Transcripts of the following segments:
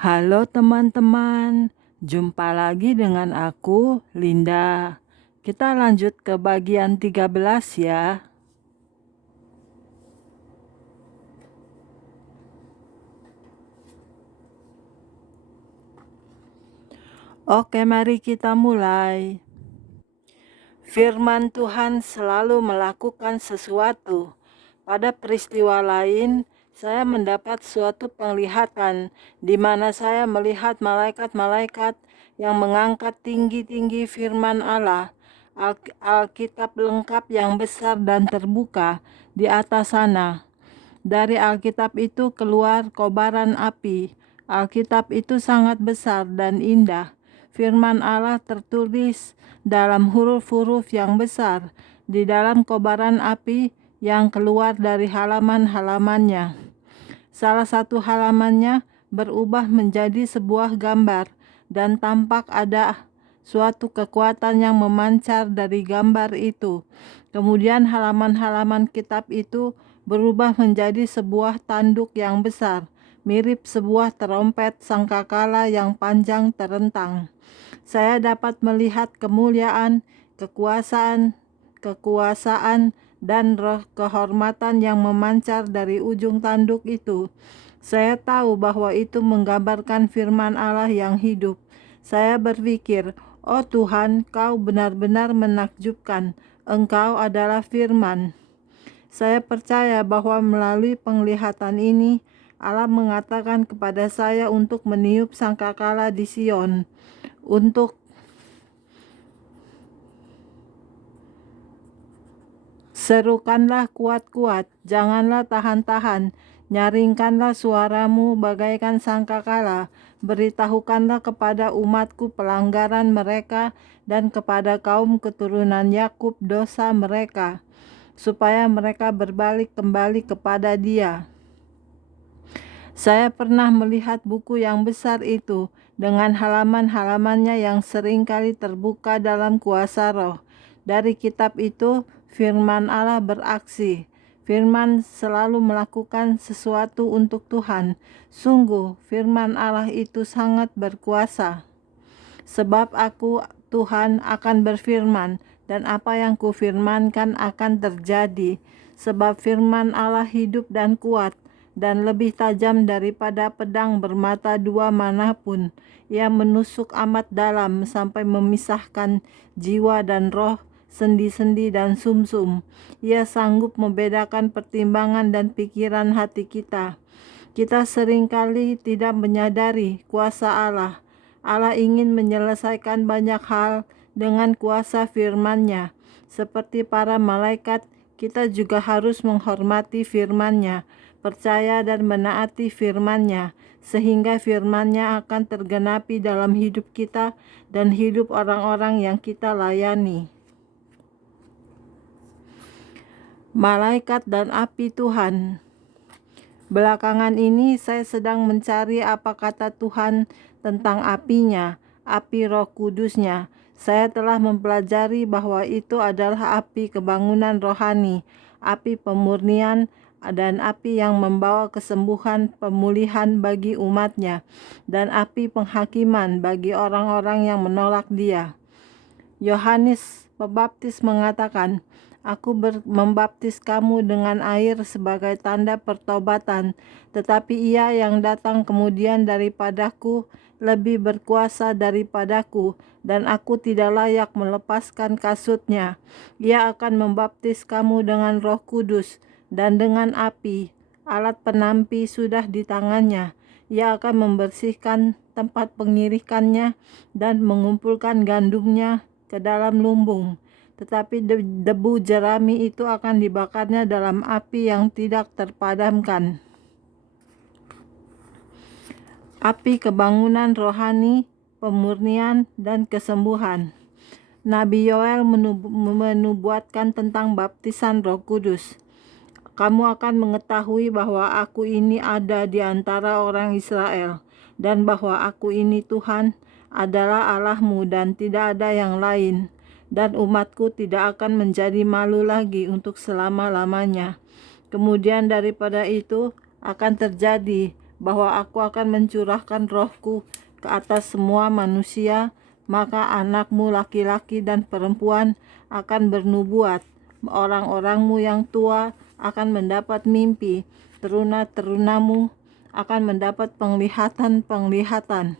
Halo teman-teman, jumpa lagi dengan aku, Linda. Kita lanjut ke bagian 13 ya. Oke, mari kita mulai. Firman Tuhan selalu melakukan sesuatu. Pada peristiwa lain, saya mendapat suatu penglihatan di mana saya melihat malaikat-malaikat yang mengangkat tinggi-tinggi firman Allah. Alkitab lengkap yang besar dan terbuka di atas sana. Dari Alkitab itu keluar kobaran api. Alkitab itu sangat besar dan indah. Firman Allah tertulis dalam huruf-huruf yang besar di dalam kobaran api yang keluar dari halaman-halamannya. Salah satu halamannya berubah menjadi sebuah gambar dan tampak ada suatu kekuatan yang memancar dari gambar itu. Kemudian halaman-halaman kitab itu berubah menjadi sebuah tanduk yang besar, mirip sebuah terompet sangkakala yang panjang terentang. Saya dapat melihat kemuliaan, kekuasaan, dan roh kehormatan yang memancar dari ujung tanduk itu. Saya tahu bahwa itu menggambarkan firman Allah yang hidup. Saya berpikir, oh Tuhan, Kau benar-benar menakjubkan. Engkau adalah firman. Saya percaya bahwa melalui penglihatan ini, Allah mengatakan kepada saya untuk meniup sangkakala di Sion, untuk serukanlah kuat-kuat, janganlah tahan-tahan, nyaringkanlah suaramu bagaikan sangkakala, beritahukanlah kepada umatku pelanggaran mereka dan kepada kaum keturunan Yakub dosa mereka, supaya mereka berbalik kembali kepada Dia. Saya pernah melihat buku yang besar itu dengan halaman-halamannya yang seringkali terbuka dalam kuasa roh. Dari kitab itu, firman Allah beraksi. Firman selalu melakukan sesuatu untuk Tuhan. Sungguh, firman Allah itu sangat berkuasa. Sebab aku, Tuhan, akan berfirman, dan apa yang kufirmankan akan terjadi. Sebab firman Allah hidup dan kuat, dan lebih tajam daripada pedang bermata dua manapun. Ia menusuk amat dalam sampai memisahkan jiwa dan roh, sendi-sendi dan sumsum. Ia sanggup membedakan pertimbangan dan pikiran hati kita. Kita seringkali tidak menyadari kuasa Allah. Allah ingin menyelesaikan banyak hal dengan kuasa firman-Nya. Seperti para malaikat, kita juga harus menghormati firman-Nya, percaya dan menaati firman-Nya, sehingga firman-Nya akan tergenapi dalam hidup kita dan hidup orang-orang yang kita layani. Malaikat dan api Tuhan. Belakangan ini saya sedang mencari apa kata Tuhan tentang apinya, api Roh Kudusnya. Saya telah mempelajari bahwa itu adalah api kebangunan rohani, api pemurnian, dan api yang membawa kesembuhan pemulihan bagi umatnya, dan api penghakiman bagi orang-orang yang menolak Dia. Yohanes Pembaptis mengatakan, Aku membaptis kamu dengan air sebagai tanda pertobatan, tetapi Ia yang datang kemudian daripadaku lebih berkuasa daripadaku, dan aku tidak layak melepaskan kasut-Nya. Ia akan membaptis kamu dengan Roh Kudus dan dengan api. Alat penampi sudah di tangannya. Ia akan membersihkan tempat pengirikannya dan mengumpulkan gandumnya ke dalam lumbung. Tetapi debu jerami itu akan dibakarnya dalam api yang tidak terpadamkan. Api kebangunan rohani, pemurnian, dan kesembuhan. Nabi Yoel menubuatkan tentang baptisan Roh Kudus. Kamu akan mengetahui bahwa aku ini ada di antara orang Israel, dan bahwa aku ini Tuhan adalah Allahmu dan tidak ada yang lain. Dan umatku tidak akan menjadi malu lagi untuk selama-lamanya. Kemudian daripada itu akan terjadi bahwa aku akan mencurahkan rohku ke atas semua manusia, maka anakmu laki-laki dan perempuan akan bernubuat, orang-orangmu yang tua akan mendapat mimpi, teruna-terunamu akan mendapat penglihatan-penglihatan.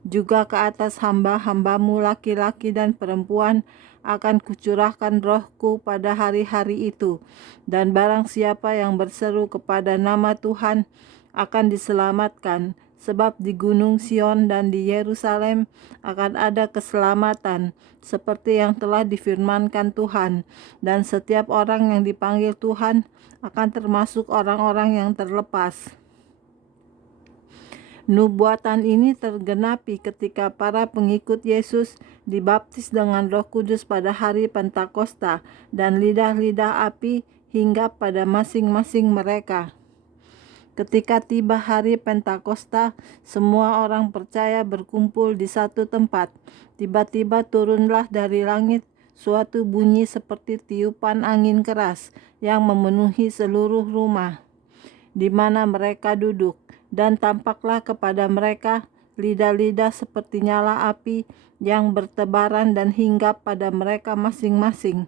Juga ke atas hamba-hambamu laki-laki dan perempuan akan kucurahkan rohku pada hari-hari itu, dan barang siapa yang berseru kepada nama Tuhan akan diselamatkan, sebab di Gunung Sion dan di Yerusalem akan ada keselamatan, seperti yang telah difirmankan Tuhan, dan setiap orang yang dipanggil Tuhan akan termasuk orang-orang yang terlepas. Nubuatan ini tergenapi ketika para pengikut Yesus dibaptis dengan Roh Kudus pada hari Pentakosta, dan lidah-lidah api hinggap pada masing-masing mereka. Ketika tiba hari Pentakosta, semua orang percaya berkumpul di satu tempat. Tiba-tiba turunlah dari langit suatu bunyi seperti tiupan angin keras yang memenuhi seluruh rumah di mana mereka duduk, dan tampaklah kepada mereka lidah-lidah seperti nyala api yang bertebaran dan hinggap pada mereka masing-masing.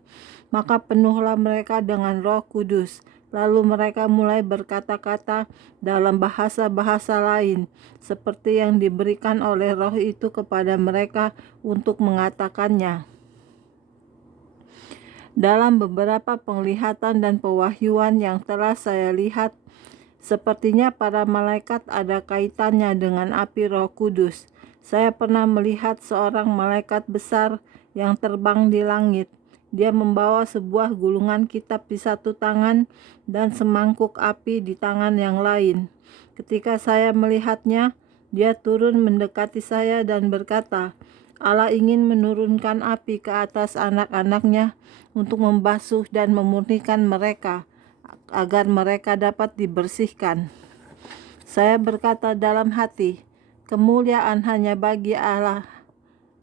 Maka penuhlah mereka dengan Roh Kudus. Lalu mereka mulai berkata-kata dalam bahasa-bahasa lain, seperti yang diberikan oleh Roh itu kepada mereka untuk mengatakannya. Dalam beberapa penglihatan dan pewahyuan yang telah saya lihat, sepertinya para malaikat ada kaitannya dengan api Roh Kudus. Saya pernah melihat seorang malaikat besar yang terbang di langit. Dia membawa sebuah gulungan kitab di satu tangan dan semangkuk api di tangan yang lain. Ketika saya melihatnya, dia turun mendekati saya dan berkata, Allah ingin menurunkan api ke atas anak-anaknya untuk membasuh dan memurnikan mereka, agar mereka dapat dibersihkan. Saya berkata dalam hati, kemuliaan hanya bagi Allah.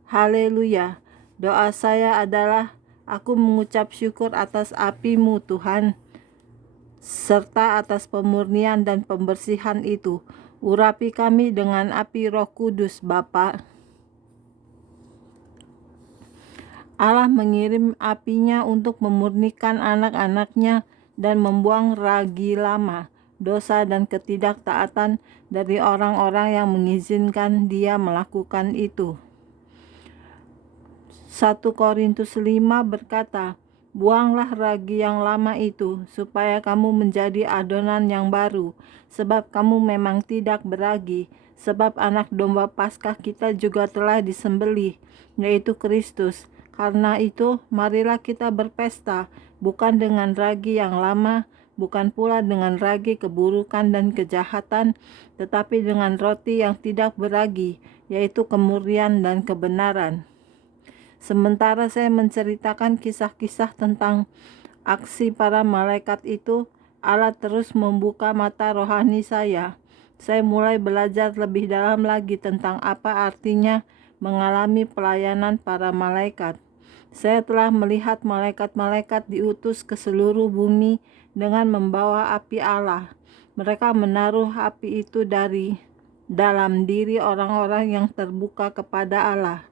Haleluya. Doa saya adalah, aku mengucap syukur atas api-Mu Tuhan, serta atas pemurnian dan pembersihan itu. Urapi kami dengan api Roh Kudus Bapa. Allah mengirim apinya untuk memurnikan anak-anaknya dan membuang ragi lama, dosa dan ketidaktaatan dari orang-orang yang mengizinkan dia melakukan itu. 1 Korintus 5 berkata, buanglah ragi yang lama itu, supaya kamu menjadi adonan yang baru, sebab kamu memang tidak beragi, sebab anak domba Paskah kita juga telah disembelih, yaitu Kristus. Karena itu, marilah kita berpesta, bukan dengan ragi yang lama, bukan pula dengan ragi keburukan dan kejahatan, tetapi dengan roti yang tidak beragi, yaitu kemurnian dan kebenaran. Sementara saya menceritakan kisah-kisah tentang aksi para malaikat itu, Allah terus membuka mata rohani saya. Saya mulai belajar lebih dalam lagi tentang apa artinya mengalami pelayanan para malaikat. Saya telah melihat malaikat-malaikat diutus ke seluruh bumi dengan membawa api Allah. Mereka menaruh api itu dari dalam diri orang-orang yang terbuka kepada Allah.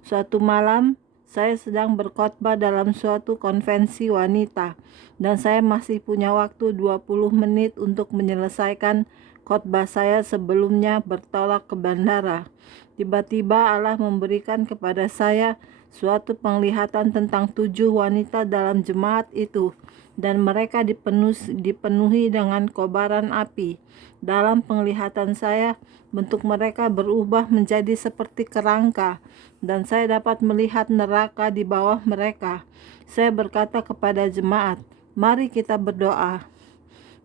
Suatu malam, saya sedang berkhotbah dalam suatu konvensi wanita, dan saya masih punya waktu 20 menit untuk menyelesaikan khotbah saya sebelumnya bertolak ke bandara. Tiba-tiba Allah memberikan kepada saya suatu penglihatan tentang 7 wanita dalam jemaat itu, dan mereka dipenuhi dengan kobaran api. Dalam penglihatan saya, bentuk mereka berubah menjadi seperti kerangka, dan saya dapat melihat neraka di bawah mereka. Saya berkata kepada jemaat, mari kita berdoa.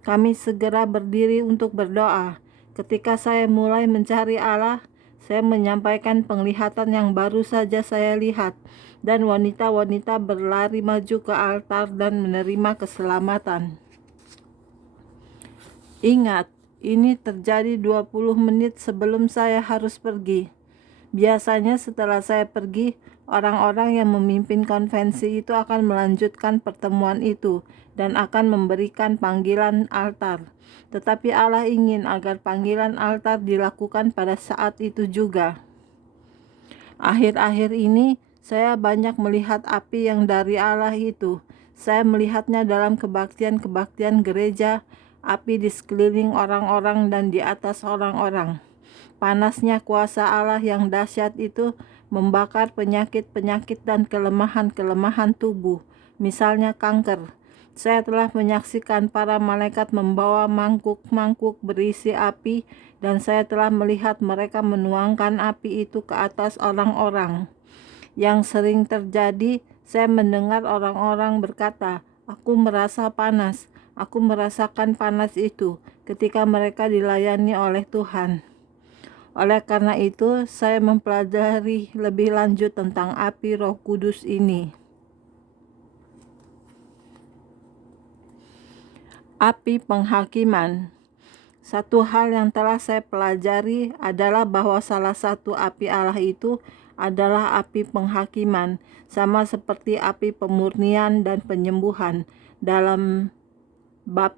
Kami segera berdiri untuk berdoa. Ketika saya mulai mencari Allah, saya menyampaikan penglihatan yang baru saja saya lihat, dan wanita-wanita berlari maju ke altar dan menerima keselamatan. Ingat, ini terjadi 20 menit sebelum saya harus pergi. Biasanya setelah saya pergi, Orang-orang yang memimpin konvensi itu akan melanjutkan pertemuan itu dan akan memberikan panggilan altar. Tetapi Allah ingin agar panggilan altar dilakukan pada saat itu juga. Akhir-akhir ini, saya banyak melihat api yang dari Allah itu. Saya melihatnya dalam kebaktian-kebaktian gereja, api di sekeliling orang-orang dan di atas orang-orang. Panasnya kuasa Allah yang dahsyat itu membakar penyakit-penyakit dan kelemahan-kelemahan tubuh, misalnya kanker. Saya telah menyaksikan para malaikat membawa mangkuk-mangkuk berisi api, dan saya telah melihat mereka menuangkan api itu ke atas orang-orang. Yang sering terjadi, saya mendengar orang-orang berkata, "Aku merasa panas, aku merasakan panas itu," ketika mereka dilayani oleh Tuhan. Oleh karena itu, saya mempelajari lebih lanjut tentang api Roh Kudus ini. Api penghakiman. Satu hal yang telah saya pelajari adalah bahwa salah satu api Allah itu adalah api penghakiman, sama seperti api pemurnian dan penyembuhan. Dalam bab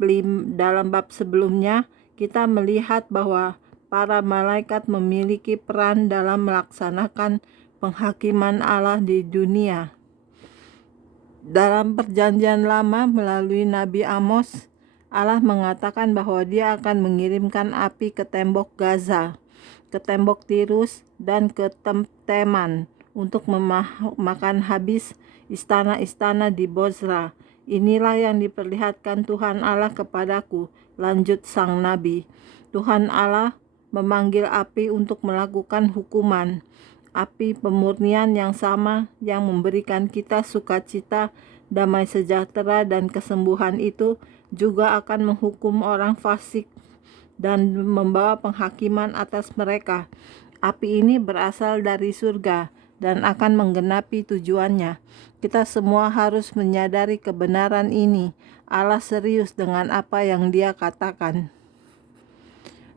sebelumnya, kita melihat bahwa para malaikat memiliki peran dalam melaksanakan penghakiman Allah di dunia. Dalam Perjanjian Lama melalui Nabi Amos, Allah mengatakan bahwa Dia akan mengirimkan api ke tembok Gaza, ke tembok Tirus, dan ke Teman untuk memakan habis istana-istana di Bozra. Inilah yang diperlihatkan Tuhan Allah kepadaku, lanjut sang nabi. Tuhan Allah memanggil api untuk melakukan hukuman. Api pemurnian yang sama yang memberikan kita sukacita, damai sejahtera, dan kesembuhan itu juga akan menghukum orang fasik dan membawa penghakiman atas mereka. Api ini berasal dari surga dan akan menggenapi tujuannya. Kita semua harus menyadari kebenaran ini. Allah serius dengan apa yang Dia katakan.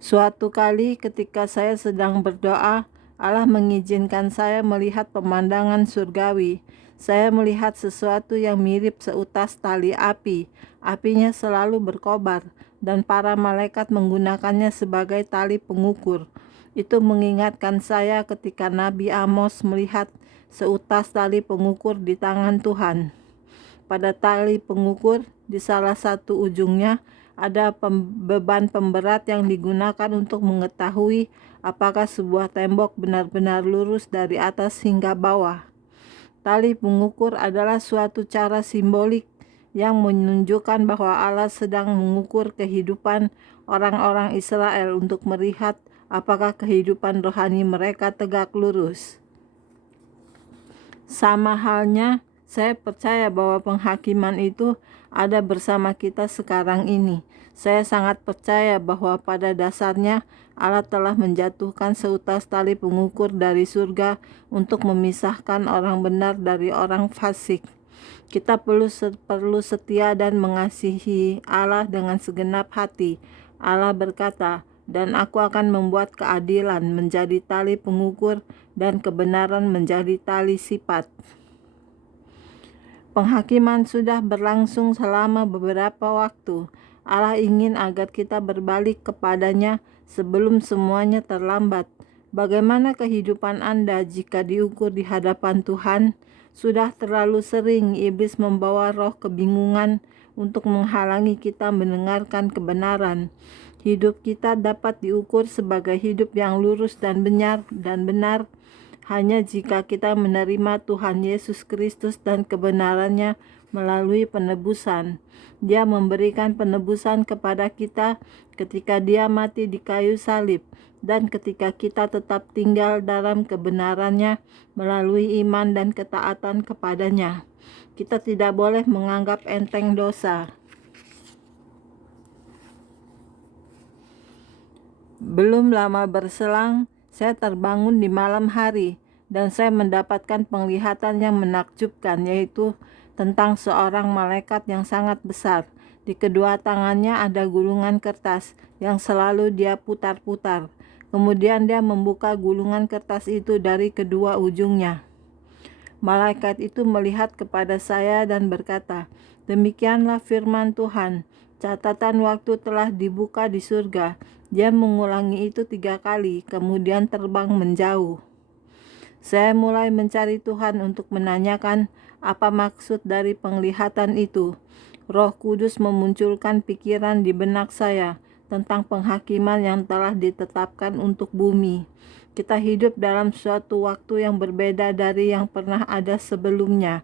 Suatu kali ketika saya sedang berdoa, Allah mengizinkan saya melihat pemandangan surgawi. Saya melihat sesuatu yang mirip seutas tali api. Apinya selalu berkobar, dan para malaikat menggunakannya sebagai tali pengukur. Itu mengingatkan saya ketika Nabi Amos melihat seutas tali pengukur di tangan Tuhan. Pada tali pengukur, di salah satu ujungnya, ada beban pemberat yang digunakan untuk mengetahui apakah sebuah tembok benar-benar lurus dari atas hingga bawah. Tali pengukur adalah suatu cara simbolik yang menunjukkan bahwa Allah sedang mengukur kehidupan orang-orang Israel untuk melihat apakah kehidupan rohani mereka tegak lurus. Sama halnya, saya percaya bahwa penghakiman itu ada bersama kita sekarang ini. Saya sangat percaya bahwa pada dasarnya Allah telah menjatuhkan seutas tali pengukur dari surga untuk memisahkan orang benar dari orang fasik. Kita perlu setia dan mengasihi Allah dengan segenap hati. Allah berkata, "Dan aku akan membuat keadilan menjadi tali pengukur dan kebenaran menjadi tali sipat." Penghakiman sudah berlangsung selama beberapa waktu. Allah ingin agar kita berbalik kepadanya sebelum semuanya terlambat. Bagaimana kehidupan Anda jika diukur di hadapan Tuhan? Sudah terlalu sering iblis membawa roh kebingungan untuk menghalangi kita mendengarkan kebenaran. Hidup kita dapat diukur sebagai hidup yang lurus dan benar hanya jika kita menerima Tuhan Yesus Kristus dan kebenarannya melalui penebusan. Dia memberikan penebusan kepada kita ketika Dia mati di kayu salib, dan ketika kita tetap tinggal dalam kebenarannya melalui iman dan ketaatan kepadanya. Kita tidak boleh menganggap enteng dosa. Belum lama berselang, saya terbangun di malam hari dan saya mendapatkan penglihatan yang menakjubkan, yaitu tentang seorang malaikat yang sangat besar. Di kedua tangannya ada gulungan kertas yang selalu dia putar-putar. Kemudian dia membuka gulungan kertas itu dari kedua ujungnya. Malaikat itu melihat kepada saya dan berkata, "Demikianlah firman Tuhan, catatan waktu telah dibuka di surga." Dia mengulangi itu 3 kali, kemudian terbang menjauh. Saya mulai mencari Tuhan untuk menanyakan apa maksud dari penglihatan itu. Roh Kudus memunculkan pikiran di benak saya tentang penghakiman yang telah ditetapkan untuk bumi. Kita hidup dalam suatu waktu yang berbeda dari yang pernah ada sebelumnya.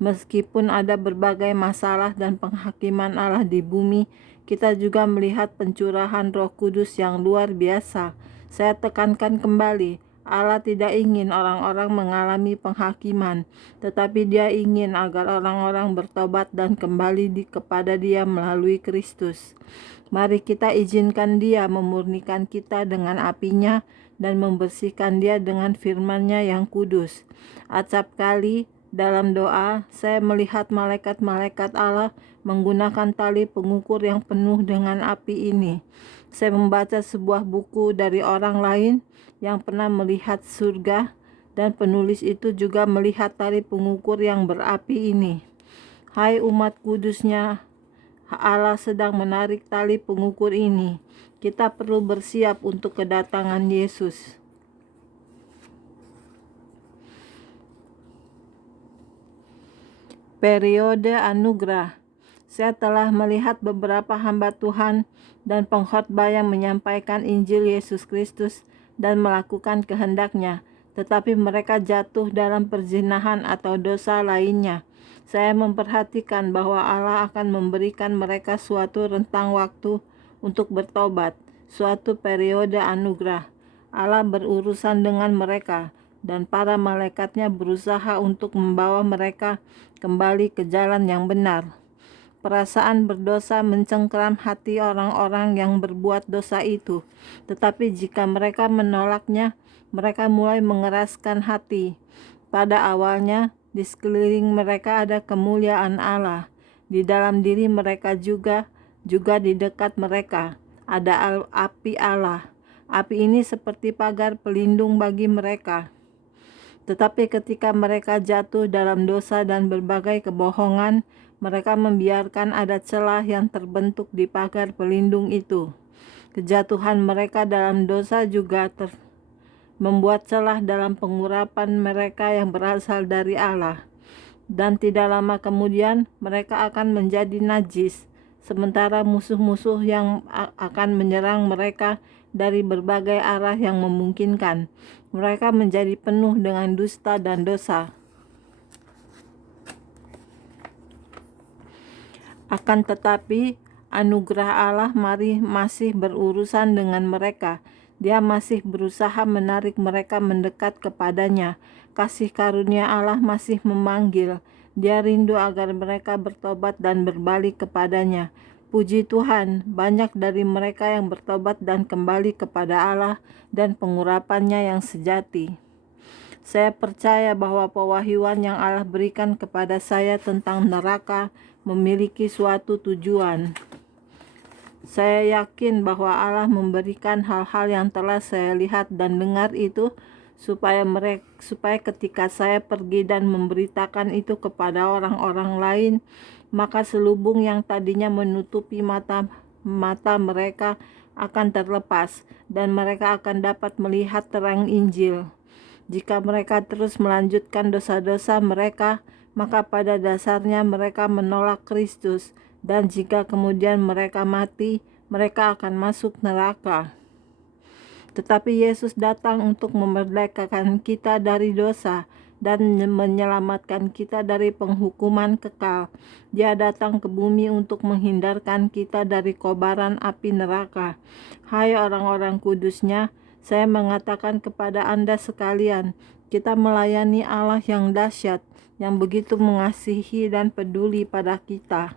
Meskipun ada berbagai masalah dan penghakiman Allah di bumi, kita juga melihat pencurahan Roh Kudus yang luar biasa. Saya tekankan kembali, Allah tidak ingin orang-orang mengalami penghakiman, tetapi Dia ingin agar orang-orang bertobat dan kembali kepada Dia melalui Kristus. Mari kita izinkan Dia memurnikan kita dengan apinya dan membersihkan Dia dengan firman-Nya yang kudus. Acap kali dalam doa, saya melihat malaikat-malaikat Allah menggunakan tali pengukur yang penuh dengan api ini. Saya membaca sebuah buku dari orang lain yang pernah melihat surga, dan penulis itu juga melihat tali pengukur yang berapi ini. Hai umat kudusnya, Allah sedang menarik tali pengukur ini. Kita perlu bersiap untuk kedatangan Yesus. Periode anugerah. Saya telah melihat beberapa hamba Tuhan dan pengkhotbah yang menyampaikan Injil Yesus Kristus dan melakukan kehendak-Nya, tetapi mereka jatuh dalam perzinahan atau dosa lainnya. Saya memperhatikan bahwa Allah akan memberikan mereka suatu rentang waktu untuk bertobat, suatu periode anugerah. Allah berurusan dengan mereka, dan para malaikatnya berusaha untuk membawa mereka kembali ke jalan yang benar. Perasaan berdosa mencengkeram hati orang-orang yang berbuat dosa itu, tetapi jika mereka menolaknya, mereka mulai mengeraskan hati. Pada awalnya, di sekeliling mereka ada kemuliaan Allah. Di dalam diri mereka juga di dekat mereka, ada api Allah. Api ini seperti pagar pelindung bagi mereka. Tetapi ketika mereka jatuh dalam dosa dan berbagai kebohongan, mereka membiarkan ada celah yang terbentuk di pagar pelindung itu. Kejatuhan mereka dalam dosa juga membuat celah dalam pengurapan mereka yang berasal dari Allah. Dan tidak lama kemudian mereka akan menjadi najis, sementara musuh-musuh yang akan menyerang mereka dari berbagai arah yang memungkinkan. Mereka menjadi penuh dengan dusta dan dosa. Akan tetapi, anugerah Allah masih berurusan dengan mereka. Dia masih berusaha menarik mereka mendekat kepadanya. Kasih karunia Allah masih memanggil. Dia rindu agar mereka bertobat dan berbalik kepadanya. Puji Tuhan, banyak dari mereka yang bertobat dan kembali kepada Allah dan pengurapannya yang sejati. Saya percaya bahwa pewahyuan yang Allah berikan kepada saya tentang neraka memiliki suatu tujuan. Saya yakin bahwa Allah memberikan hal-hal yang telah saya lihat dan dengar itu supaya ketika saya pergi dan memberitakan itu kepada orang-orang lain, maka selubung yang tadinya menutupi mata mereka akan terlepas dan mereka akan dapat melihat terang Injil. Jika mereka terus melanjutkan dosa-dosa mereka, maka pada dasarnya mereka menolak Kristus, dan jika kemudian mereka mati, mereka akan masuk neraka. Tetapi Yesus datang untuk memerdekakan kita dari dosa dan menyelamatkan kita dari penghukuman kekal. Dia datang ke bumi untuk menghindarkan kita dari kobaran api neraka. Hai orang-orang kudusnya, saya mengatakan kepada Anda sekalian, kita melayani Allah yang dahsyat, yang begitu mengasihi dan peduli pada kita.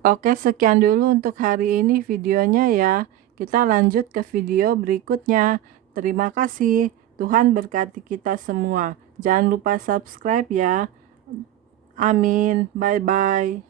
Oke, sekian dulu untuk hari ini videonya ya. Kita lanjut ke video berikutnya. Terima kasih. Tuhan berkati kita semua. Jangan lupa subscribe ya. Amin. Bye-bye.